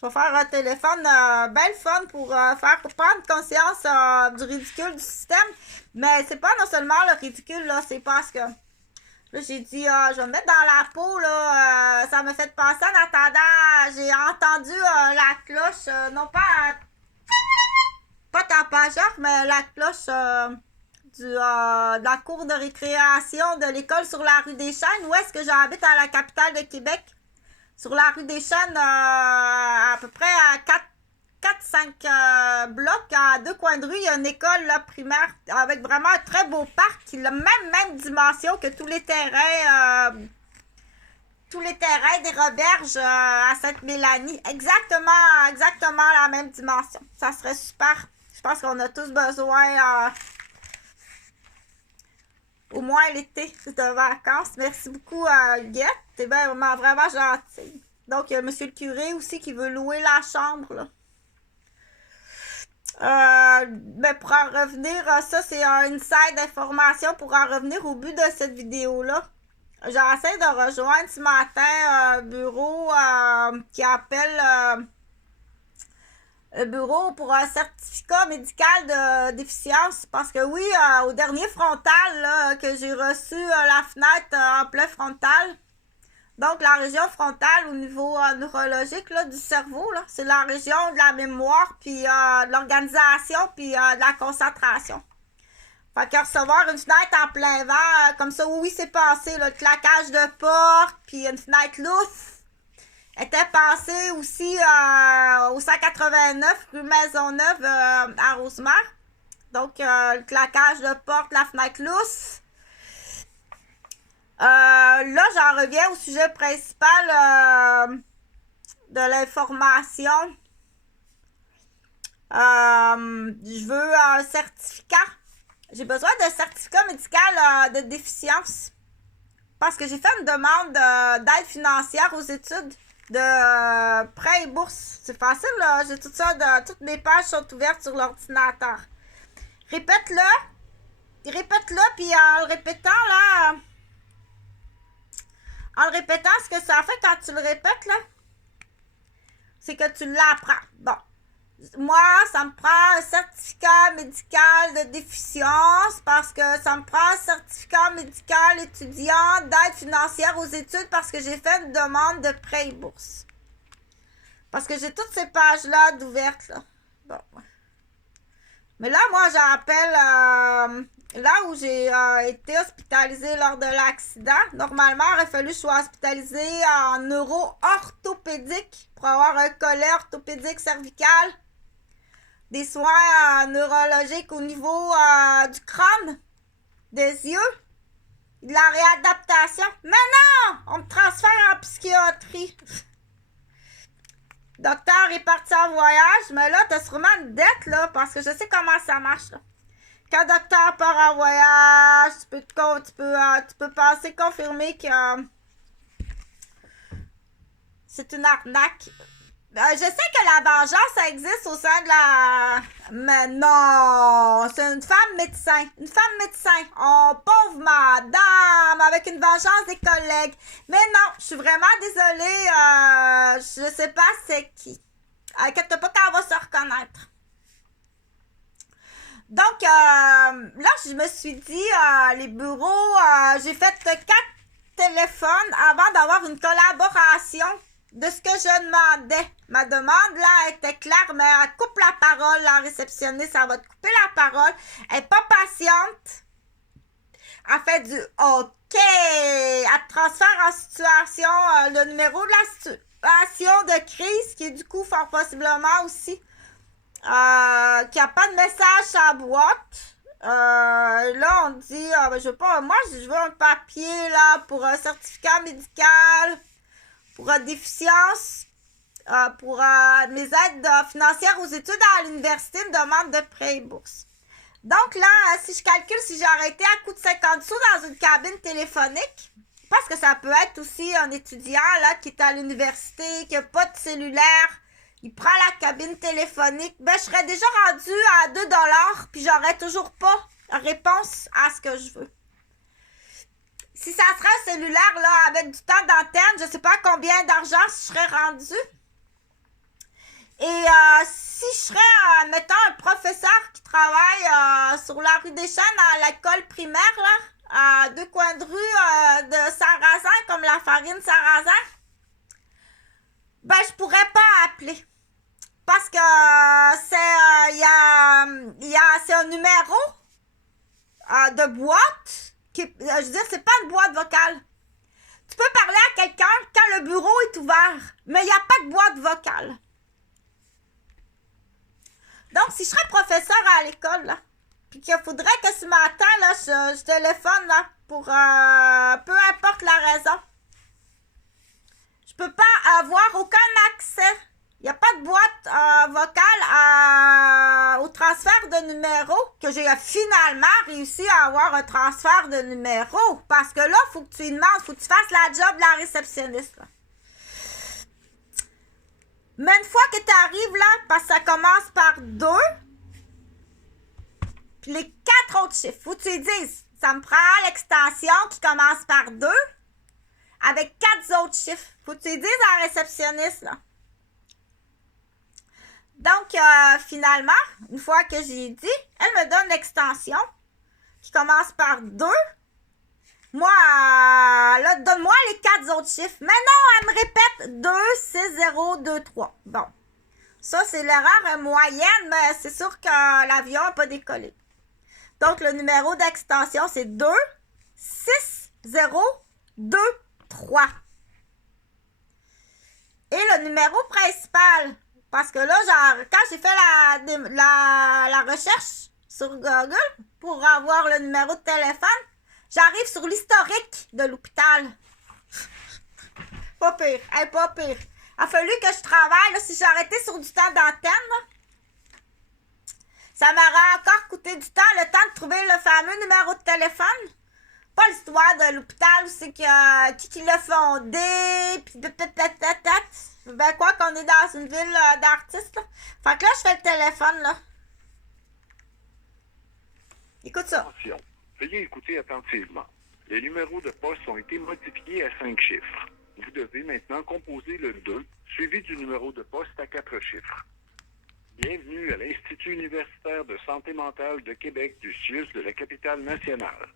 Je vais faire un téléphone belle fun pour faire prendre conscience du ridicule du système. Mais c'est pas non seulement le ridicule, là, c'est parce que là, j'ai dit, je vais me mettre dans la peau, là. Ça me fait penser en attendant. J'ai entendu la cloche, non pas, pas tapageur, mais la cloche de la cour de récréation de l'école sur la rue des Chênes. Où est-ce que j'habite à la capitale de Québec? Sur la rue des Chênes, à peu près à 4-5 blocs, à 2 coins de rue, il y a une école là, primaire avec vraiment un très beau parc qui a la même dimension que tous les terrains des Roberges à Sainte-Mélanie. Exactement la même dimension. Ça serait super. Je pense qu'on a tous besoin au moins l'été de vacances. Merci beaucoup à Huguette. T'es vraiment gentil. Donc, il y a monsieur le curé aussi qui veut louer la chambre. Là. Mais pour en revenir, ça c'est une side d'information pour en revenir au but de cette vidéo-là. J'essaie de rejoindre ce matin un bureau qui appelle le bureau pour un certificat médical de déficience. Parce que oui, au dernier frontal là, que j'ai reçu la fenêtre en plein frontal, donc la région frontale au niveau neurologique là, du cerveau, c'est la région de la mémoire, puis de l'organisation, puis de la concentration. Fait que recevoir une fenêtre en plein vent, comme ça, oui, c'est passé, le claquage de porte, puis une fenêtre lousse, était passé aussi au 189 rue Maisonneuve à Rosemère. Donc, le claquage de porte, la fenêtre lousse. Là, j'en reviens au sujet principal de l'information. Je veux un certificat. J'ai besoin d'un certificat médical de déficience. Parce que j'ai fait une demande d'aide financière aux études de prêt et bourse. C'est facile, là. J'ai tout ça, toutes mes pages sont ouvertes sur l'ordinateur. Répète-le, puis en le répétant, là... En le répétant, ce que ça fait quand tu le répètes, là, c'est que tu l'apprends. Bon. Moi, ça me prend un certificat médical de déficience parce que ça me prend un certificat médical étudiant d'aide financière aux études parce que j'ai fait une demande de prêt et bourse. Parce que j'ai toutes ces pages-là d'ouvertes, là. Bon. Mais là, moi, j'appelle là où j'ai été hospitalisée lors de l'accident. Normalement, il aurait fallu que je sois hospitalisée en neuro-orthopédique pour avoir un collet orthopédique cervical. Des soins neurologiques au niveau du crâne, des yeux, de la réadaptation. Mais non! On me transfère en psychiatrie. Le docteur est parti en voyage, mais là, t'as sûrement une dette, là, parce que je sais comment ça marche, là. Quand le docteur part en voyage, tu peux penser confirmer que c'est une arnaque. Je sais que la vengeance, ça existe au sein de la... Mais non! C'est une femme médecin. Une femme médecin. Oh, pauvre madame! Avec une vengeance des collègues. Mais non, je suis vraiment désolée. Je sais pas c'est qui. Inquiète pas qu'elle va se reconnaître. Donc, là, je me suis dit, les bureaux, j'ai fait 4 téléphones avant d'avoir une collaboration de ce que je demandais. Ma demande, là, était claire, mais elle coupe la parole, la réceptionniste, ça va te couper la parole. Elle n'est pas patiente. Elle fait du OK. Elle te transfère en situation, le numéro de la situation de crise, qui est du coup fort possiblement aussi, qui n'a pas de message sur la boîte. Là, on dit, je veux pas, moi, je veux un papier, là, pour un certificat médical, pour déficience, pour mes aides financières aux études à l'université, une demande de prêt et bourse. Donc là, si je calcule, si j'ai arrêté à coût de 50 sous dans une cabine téléphonique, parce que ça peut être aussi un étudiant là qui est à l'université, qui n'a pas de cellulaire, il prend la cabine téléphonique, ben je serais déjà rendue à 2$, puis j'aurais toujours pas réponse à ce que je veux. Si ça serait un cellulaire là avec du temps d'antenne, je sais pas combien d'argent je serais rendue. Et si je serais, mettons, un professeur qui travaille sur la rue des Chênes à l'école primaire, là, à 2 coins de rue de Sarrasin, comme la farine Sarrasin, ben, je pourrais pas appeler. Parce que c'est un numéro de boîte. Je veux dire, c'est pas une boîte vocale. Tu peux parler à quelqu'un quand le bureau est ouvert, mais il n'y a pas de boîte vocale. Donc, si je serais professeur à l'école, là, puis qu'il faudrait que ce matin, là, je téléphone, là, pour peu importe la raison, je peux pas avoir aucun accès. Il n'y a pas de boîte vocale au transfert de numéro, que j'ai finalement réussi à avoir un transfert de numéro. Parce que là, il faut que tu lui demandes, il faut que tu fasses la job de la réceptionniste, là. Mais une fois que tu arrives là, parce que ça commence par 2, puis les 4 autres chiffres, faut que tu lui dises, ça me prend l'extension qui commence par 2, avec 4 autres chiffres. Faut que tu lui dises à la réceptionniste, là. Donc, finalement, une fois que j'ai dit, elle me donne l'extension qui commence par 2. Moi, là, donne-moi les 4 autres chiffres. Mais non, elle me répète 2, 6, 0, 2, 3. Bon. Ça, c'est l'erreur moyenne, mais c'est sûr que l'avion n'a pas décollé. Donc, le numéro d'extension, c'est 2, 6, 0, 2, 3. Et le numéro principal, parce que là, genre, quand j'ai fait la recherche sur Google pour avoir le numéro de téléphone, j'arrive sur l'historique de l'hôpital. Pas pire, pas pire. Il a fallu que je travaille, là, si j'ai arrêté sur du temps d'antenne, là, ça m'aurait encore coûté du temps, le temps de trouver le fameux numéro de téléphone. Pas l'histoire de l'hôpital où c'est qui l'a fondé, puis ben quoi qu'on est dans une ville d'artistes, là. Fait que là, je fais le téléphone, là. Écoute ça. Attention, veuillez écouter attentivement. Les numéros de poste ont été modifiés à 5 chiffres. Vous devez maintenant composer le 2, suivi du numéro de poste à 4 chiffres. Bienvenue à l'Institut universitaire de santé mentale de Québec du CIUS de la capitale nationale.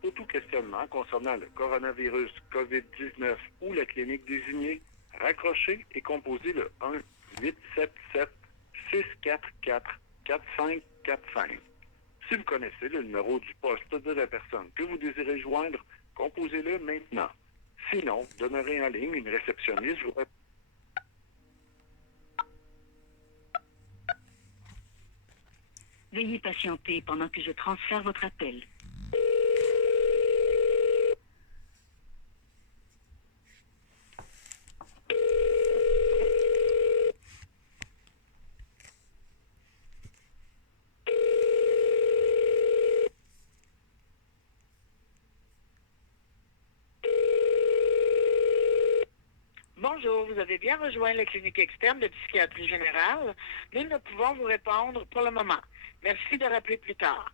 Pour tout questionnement concernant le coronavirus COVID-19 ou la clinique désignée, raccrochez et composez le 1-877-644-4545. Si vous connaissez le numéro du poste de la personne que vous désirez joindre, composez-le maintenant. Sinon, demeurez en ligne, une réceptionniste vous... Veuillez patienter pendant que je transfère votre appel. Bonjour, vous avez bien rejoint la clinique externe de psychiatrie générale. Nous ne pouvons vous répondre pour le moment. Merci de rappeler plus tard.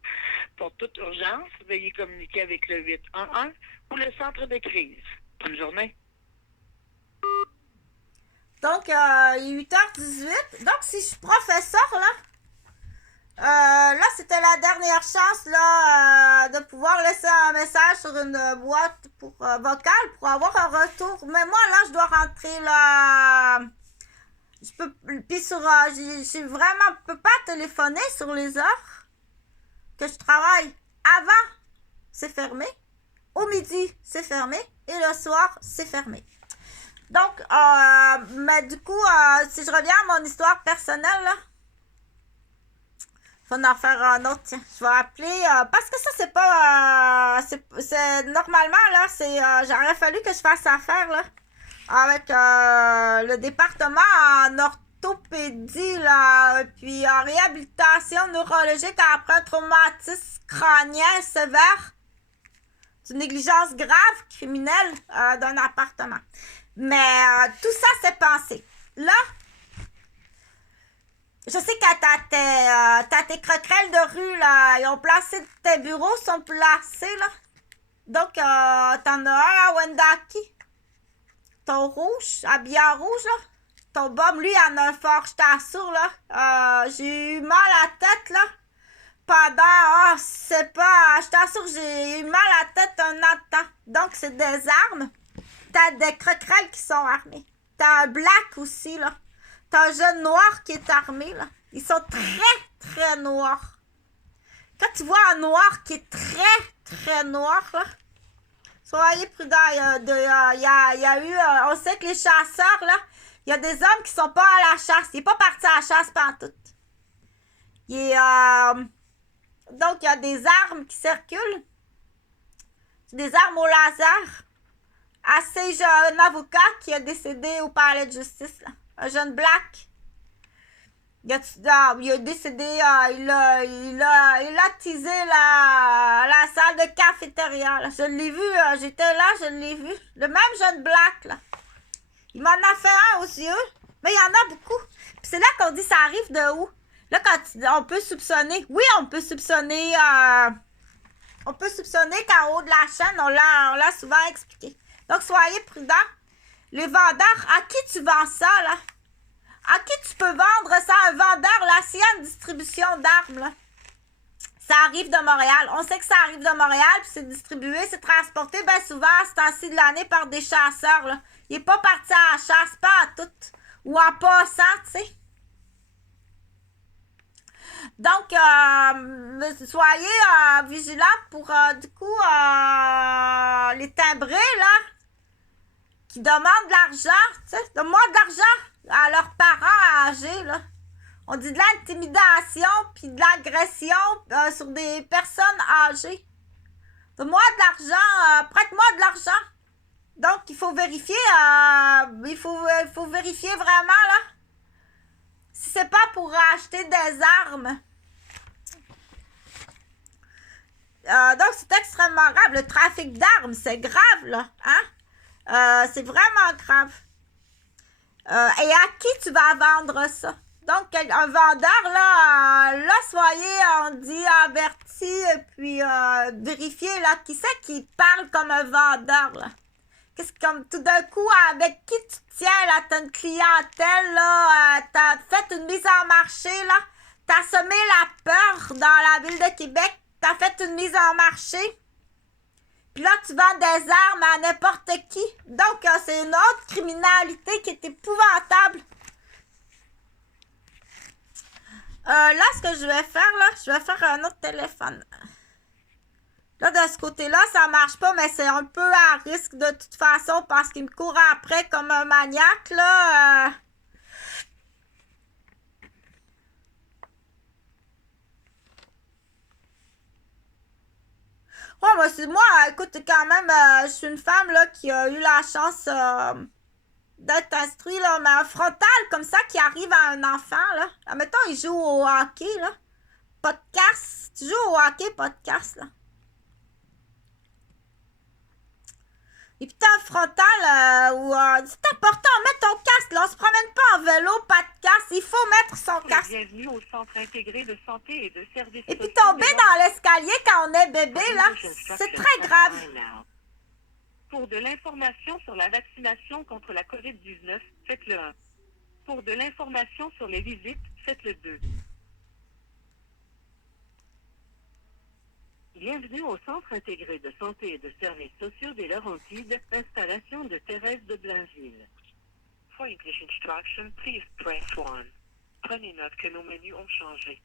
Pour toute urgence, veuillez communiquer avec le 811 ou le centre de crise. Bonne journée. Donc, il est 8h18. Donc, si je suis professeur, là, c'était la dernière chance, là, de pouvoir laisser un message sur une boîte vocale pour avoir un retour. Mais moi, là, je dois rentrer, là. Je peux, puis sur, j'ai vraiment, peux pas téléphoner sur les heures que je travaille. Avant, c'est fermé. Au midi, c'est fermé. Et le soir, c'est fermé. Donc, mais du coup, si je reviens à mon histoire personnelle, là, faut en faire un autre, tiens. Je vais appeler, parce que ça, c'est pas, c'est normalement, là, j'aurais fallu que je fasse affaire, là, avec le département en orthopédie, là, puis en réhabilitation neurologique après un traumatisme crânien sévère, d'une négligence grave criminelle d'un appartement. Mais tout ça, c'est pensé. Là, je sais que t'as tes croquerelles de rue, là. Ils ont placé, tes bureaux sont placés, là. Donc, t'en as un à Wendake. Ton rouge, habillé en rouge, là. ton bum, lui, il en a un fort, je t'assure, là. J'ai eu mal à la tête, là. Pendant, c'est pas, je t'assure, j'ai eu mal à la tête un an de temps. Donc, c'est des armes. T'as des croquerelles qui sont armés. T'as un black aussi, là. T'as un jeune noir qui est armé, là. Ils sont très, très noirs. Quand tu vois un noir qui est très, très noir, là, soyez prudents. Il y a eu, on sait que les chasseurs, là, il y a des hommes qui sont pas à la chasse. Il n'est pas parti à la chasse pantoute. Donc, il y a des armes qui circulent. Des armes au laser. Assez jeune avocat qui a décédé au palais de justice, là. Un jeune black. Il a décédé, il a teasé la salle de cafétéria, là. Je l'ai vu, j'étais là, je l'ai vu. Le même jeune black, là. Il m'en a fait un aux yeux, mais il y en a beaucoup. Puis c'est là qu'on dit ça arrive de où? Là, on peut soupçonner. Oui, on peut soupçonner qu'en haut de la chaîne, on l'a souvent expliqué. Donc, soyez prudents. Les vendeurs, à qui tu vends ça, là? À qui tu peux vendre ça? Un vendeur, là, s'il y a une distribution d'armes, là, ça arrive de Montréal. On sait que ça arrive de Montréal, puis c'est distribué, c'est transporté, bien souvent, à ce temps-ci de l'année, par des chasseurs, là. Il n'est pas parti à la chasse, pas à tout. Ou en passant, tu sais. Donc, soyez vigilants pour, du coup, les timbrés, là, qui demandent de l'argent, tu sais. Donne-moi de l'argent à leurs parents âgés, là. On dit de l'intimidation puis de l'agression sur des personnes âgées. Donne-moi de l'argent, prête-moi de l'argent. Donc, il faut vérifier, il faut vérifier vraiment, là. Si c'est pas pour acheter des armes. Donc, c'est extrêmement grave. Le trafic d'armes, c'est grave, là. Hein? C'est vraiment grave. Et à qui tu vas vendre ça? Donc, un vendeur, là, soyez, on dit, averti, et puis vérifiez, là, qui c'est qui parle comme un vendeur, là? Qu'est-ce que, comme tout d'un coup, avec qui tu tiens, là, t'as une clientèle, là, t'as fait une mise en marché, là, t'as semé la peur dans la ville de Québec, t'as fait une mise en marché, puis là, tu vends des armes à n'importe qui. Donc, c'est une autre criminalité qui est épouvantable. Là, ce que je vais faire, là, je vais faire un autre téléphone. Là, de ce côté-là, ça marche pas, mais c'est un peu à risque de toute façon parce qu'il me court après comme un maniaque, là. Ouais, moi, écoute, quand même, je suis une femme, là, qui a eu la chance d'être instruite, là, mais un frontal comme ça qui arrive à un enfant, là. Admettons, il joue au hockey, là. Pas de casse. Tu joues au hockey, pas de casse, là. Et puis t'as un frontal où c'est important, mets ton casque, là, on se promène pas en vélo, pas de casque, il faut mettre son casque. Bienvenue au Centre intégré de santé et de services. Et puis tomber dans l'escalier quand on est bébé, là, c'est très grave. Pour de l'information sur la vaccination contre la COVID-19, faites le 1. Pour de l'information sur les visites, faites le 2. Bienvenue au Centre intégré de santé et de services sociaux des Laurentides, installation de Thérèse de Blainville. For English instruction, please press 1. Prenez note que nos menus ont changé.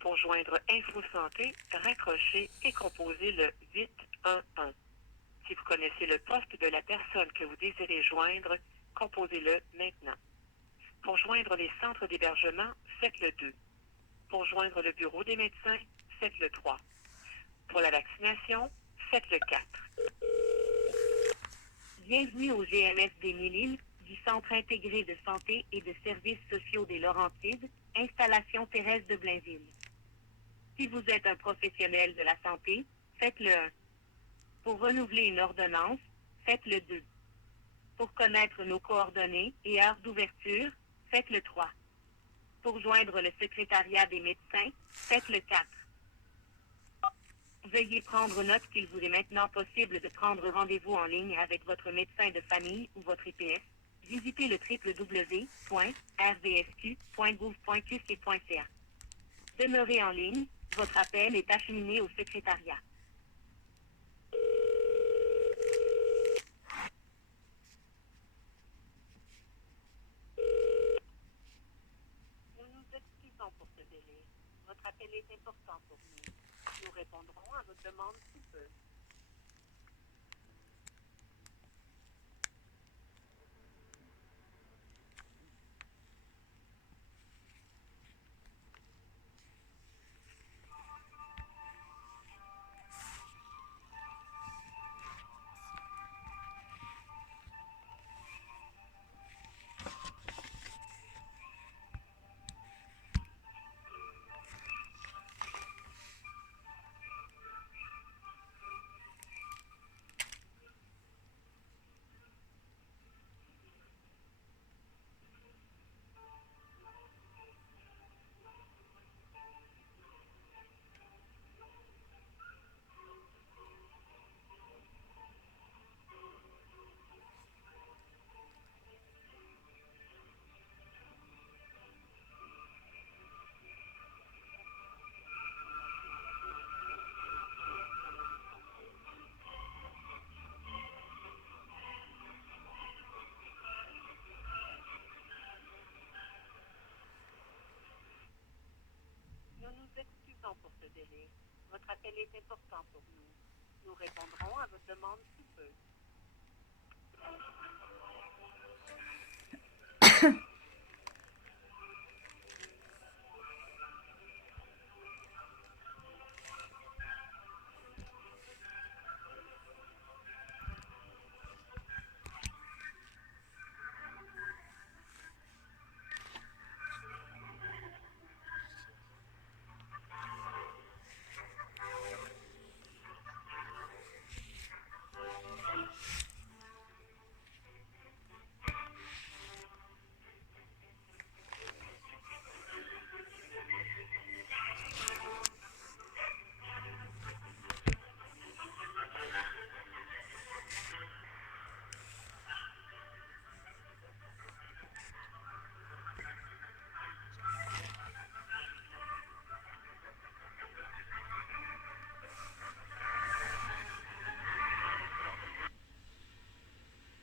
Pour joindre Info Santé, raccrochez et composez le 811. Si vous connaissez le poste de la personne que vous désirez joindre, composez-le maintenant. Pour joindre les centres d'hébergement, faites le 2. Pour joindre le bureau des médecins, faites le 3. Pour la vaccination, faites le 4. Bienvenue au GMS des Mille-Îles du Centre intégré de santé et de services sociaux des Laurentides, installation Thérèse de Blainville. Si vous êtes un professionnel de la santé, faites le 1. Pour renouveler une ordonnance, faites le 2. Pour connaître nos coordonnées et heures d'ouverture, faites le 3. Pour joindre le secrétariat des médecins, faites le 4. Veuillez prendre note qu'il vous est maintenant possible de prendre rendez-vous en ligne avec votre médecin de famille ou votre IPS, Visitez le www.rdsq.gouv.qc.ca. Demeurez en ligne. Votre appel est acheminé au secrétariat. Nous nous excusons pour ce délai. Votre appel est important pour nous. Nous répondrons à votre demande sous peu. Nous nous excusons pour ce délai. Votre appel est important pour nous. Nous répondrons à votre demande sous peu.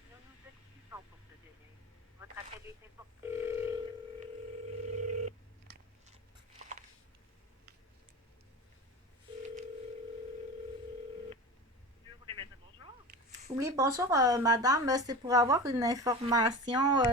Nous nous excusons pour ce délai. Votre appel est important. Oui, bonjour, madame. C'est pour avoir une information